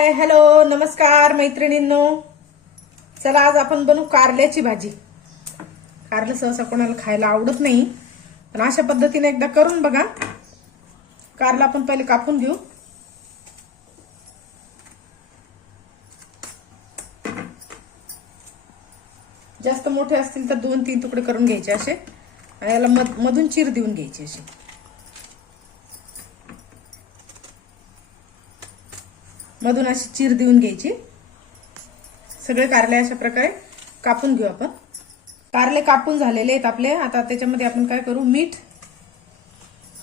Hi hello नमस्कार मैत्रिणींनो. चला आज आपण बनवू कारल्याची भाजी. कारलं सहसा कोणाला खायला आवडत नाही, पण अशा पद्धतीने एकदा करून बघा. कारला आपण पहिले कापून घेऊ. जास्त मोठे असतील तर 2-3 तुकडे करून घ्यायचे असे, आणि याला मधून चीर देऊन घ्यायची अशी. मधून अशी चीर देऊन घ्यायची. सगळे कारले अशा प्रकारे कापून घेऊ आपण. कारले कापून झालेले आहेत आपले. आता त्याच्यामध्ये आपण काय करू, मीठ,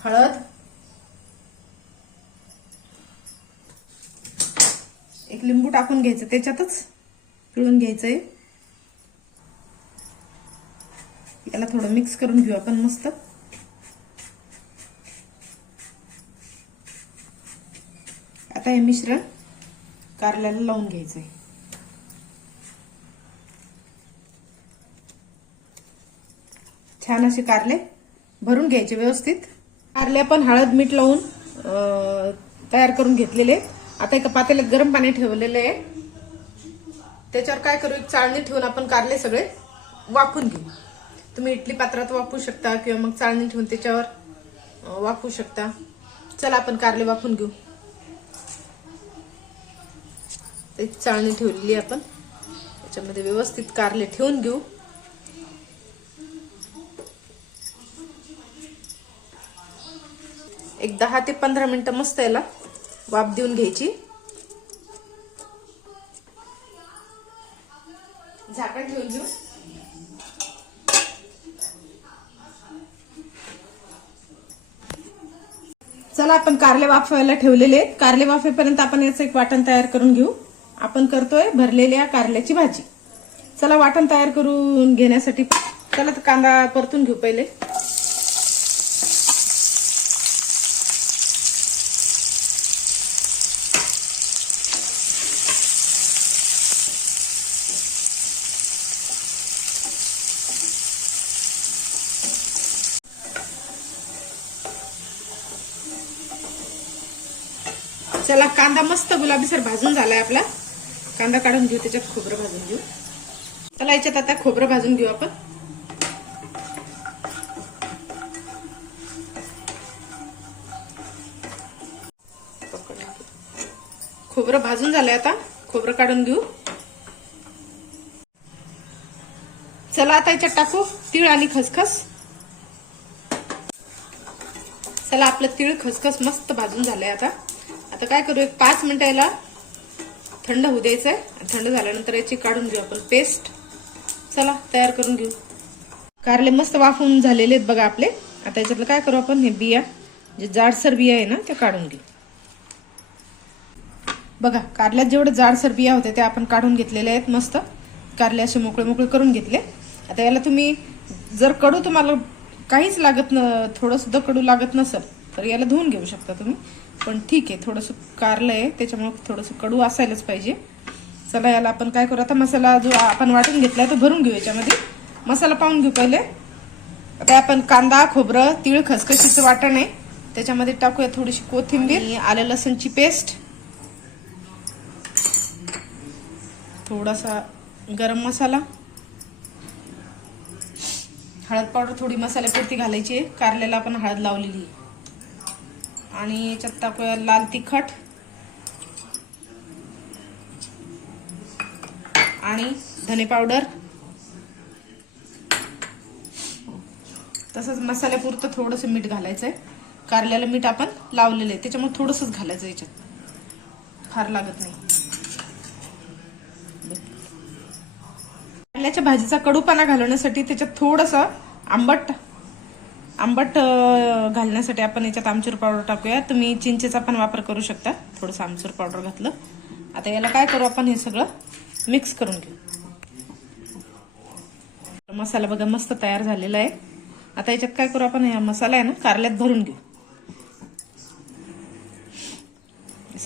हळद, एक लिंबू टाकून घ्यायचं, त्याच्यातच पिळून घ्यायचंय. याला थोडं मिक्स करून घेऊ आपण मस्त. आता हे मिश्रण कारल्याला लावून घ्यायचंय. छान असे कारले भरून घ्यायचे व्यवस्थित. कारले पण हळद मीठ लावून तयार करून घेतलेले. आता एका पातेल्यात गरम पाणी ठेवलेले आहे. त्याच्यावर काय करू, एक चाळणी ठेवून आपण कारले सगळे वाफून घेऊ. तुम्ही इडली पात्रात वाफू शकता किंवा मग चाळणी ठेवून त्याच्यावर वाफू शकता. चला आपण कारले वाफून घेऊ. एक चाळणी ठेवलेली आपण, त्याच्यामध्ये व्यवस्थित कारले ठेवून घेऊ. एक 10 ते 15 मिनिटं मस्त याला वाफ देऊन घ्यायची. झाकण ठेवून घेऊ. चला आपण कारले वाफवायला ठेवलेले. कारले वाफेपर्यंत आपण याचं एक वाटण तयार करून घेऊ. आपण करतोय भरलेल्या कारल्याची भाजी. चला वाटण तयार करून घेण्यासाठी चला तर कांदा परतून घेऊ पहिले. चला कांदा मस्त गुलाबीसर भाजून झालाय आपला. कांदा काढून घेऊ, त्याच्यात खोबरं भाजून घेऊ. चला याच्यात आता खोबरं भाजून घेऊ आपण. खोबरं भाजून झालंय, आता खोबरं काढून घेऊ. चला आता याच्यात टाकू तीळ आणि खसखस. चला आपलं तीळ खसखस मस्त भाजून झालंय. आता काय करू, एक 5 मिनिटं याला थंड होऊ द्यायचंय. थंड झाल्यानंतर याची काढून घेऊ आपण पेस्ट. चला तयार करून घेऊ. कारले मस्त वाफून झालेले आहेत बघा आपले. आता याच्यातलं काय करू आपण, हे बिया, जे जाडसर बिया आहे ना, त्या काढून घेऊ. बघा कारल्यात जेवढे जाडसर बिया होते ते आपण काढून घेतलेले आहेत. मस्त कारले असे मोकळे मोकळे करून घेतले. आता याला तुम्ही जर कडू तुम्हाला काहीच लागत थोडं सुद्धा कडू लागत नसेल तर याला धुवून घेऊ शकता तुम्ही. पण ठीक आहे, थोडंसं कारलं आहे त्याच्यामुळे थोडंसं कडू असायलाच पाहिजे. चला याला आपण काय करू, आता मसाला जो आपण वाटून घेतलाय तो भरून घेऊ. याच्यामध्ये मसाला पाहून घेऊ पहिले. आता आपण कांदा, खोबरं, तीळ, खसखशीचं वाटण आहे, त्याच्यामध्ये टाकूया थोडीशी कोथिंबीर आणि आलं लसूणची पेस्ट, थोडासा गरम मसाला, हळद पावडर थोडी मसाल्यापुरती घालायची आहे. कारल्याला आपण हळद लावलेली आहे. आणि याच्यात टाकूया लाल तिखट आणि धने पावडर. तसंच मसाल्यापुरतं थोडंसं मीठ घालायचंय. कारल्याला मीठ आपण लावलेलं आहे त्याच्यामुळे थोडंसंच घालायचं, याच्यात फार लागत नाही. कारल्याच्या भाजीचा कडूपणा घालवण्यासाठी त्याच्यात थोडंसं आंबट घालण्यासाठी आपण याच्यात आमचूर पावडर टाकूया. तुम्ही चिंचेचा पण वापर करू शकता. थोडंसं आमचूर पावडर घातलं. आता याला काय करू, आपण हे सगळं मिक्स करून घेऊ. मसाला बघा मस्त तयार झालेला आहे. आता याच्यात काय करू, आपण हा मसाला आहे ना कारल्यात भरून घेऊ.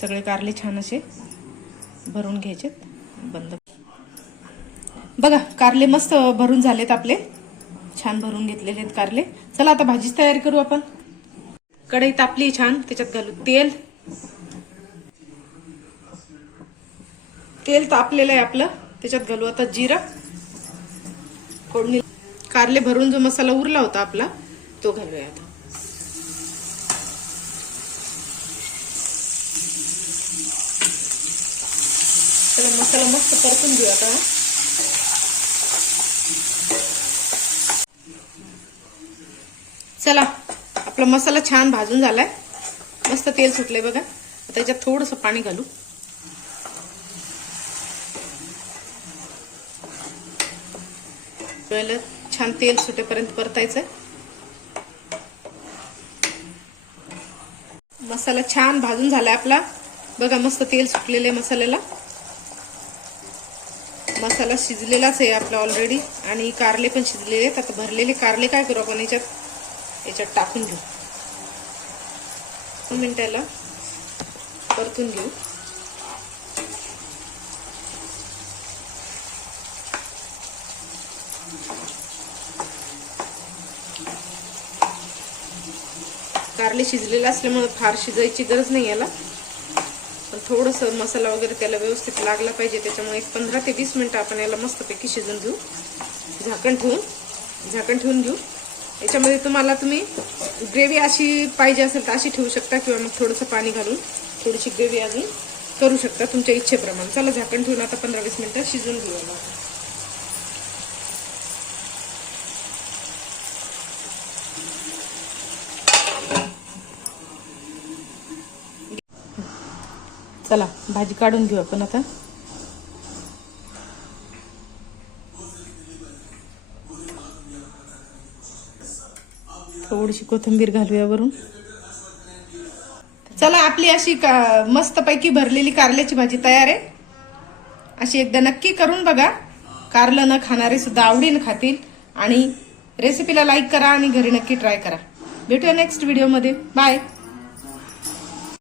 सगळे कारले छान असे भरून घ्यायचे. बंद बघा कारले मस्त भरून झालेत आपले. छान भरून घेतलेले आहेत कारले. चला आता भाजीची तयारी करू आपण. कढई तापली छान, त्याच्यात घालू तेल, तेल तापलेलं आहे आपलं, त्याच्यात घालू आता जिरा, फोडणी, कारले भरून जो मसाला उरला होता आपला तो घालूया आता. चला मसाला मस्त परतून घेऊ आता. चला आपला मसाला छान भाजून झालाय, मस्त तेल सुटलंय बघा. आता याच्यात थोडंसं पाणी घालू. छान तेल सुटेपर्यंत परतायचं. मसाला छान भाजून झालाय आपला बघा, मस्त तेल सुटलेलं आहे मसाल्याला. मसाला शिजलेलाच आहे आपला ऑलरेडी आणि कारले पण शिजलेले आहेत. आता भरलेले कारले काय करू आपण याच्यात टाकून घेऊ. 2 मिनिटाला परतून घेऊ. कारले शिजलेले असल्यामुळे फार शिजायची गरज नाही याला, पण थोडंसं मसाला वगैरे त्याला व्यवस्थित लागला पाहिजे, त्याच्यामुळे 15 ते 20 मिनिटं आपण याला मस्तपैकी शिजून घेऊ. झाकण ठेवून घेऊ. याच्यामध्ये तुम्ही ग्रेव्ही अशी पाहिजे असेल तर अशी ठेवू शकता किंवा मग थोडंसं पाणी घालून थोडीशी ग्रेव्ही अजून करू शकता तुमच्या इच्छेप्रमाणे. चला झाकण ठेवून आता 15-20 मिनिटं शिजून घेऊ. चला भाजी काढून घेऊ आपण आता. थोडीशी कोथिंबीर घालूया वरून. चला आपली अशी मस्तपैकी भरलेली कारल्याची भाजी तयार आहे. अशी एकदा नक्की करून बघा, कारलं न खाणारे सुद्धा आवडीने खातील. आणि रेसिपीला लाईक करा आणि घरी नक्की ट्राय करा. भेटूया नेक्स्ट व्हिडिओमध्ये. बाय.